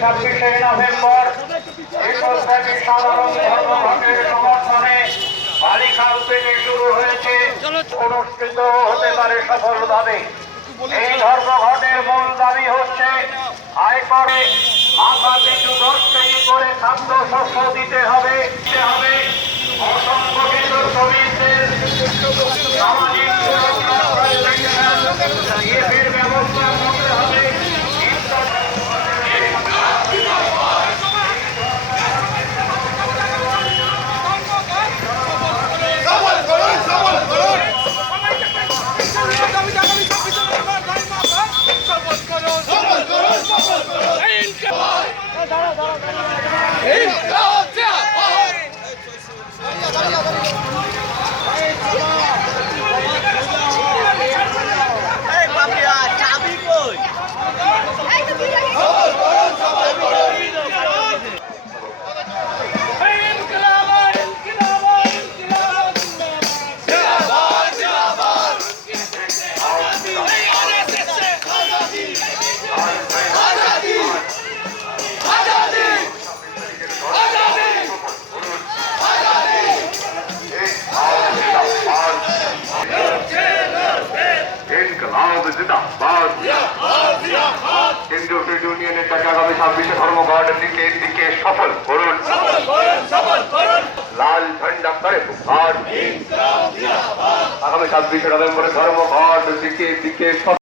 26শে November একুশব্যাপী সাধারণ ধর্মঘটের সমর্থনে বালিখাল থেকে শুরু হয়েছে, অনুষ্ঠিত হতে পারে সফলভাবে। এই ধর্মঘটের মূল দাবি হচ্ছে আয়করে মাথা পিছু 10 কেজি করে খাদ্য শস্য দিতে হবে। অসংগঠিত শ্রমিকদের সামাজিক সুরক্ষা ইএফের ব্যবস্থা করতে হবে। কেন্দ্রীয় ট্রেড ইউনিয়নের ডাকে আগামী 26শে ধর্মঘটের দিকে সফল করুন। লাল ঝান্ডা করে আগামী 26শে নভেম্বরের ধর্মঘট দিকে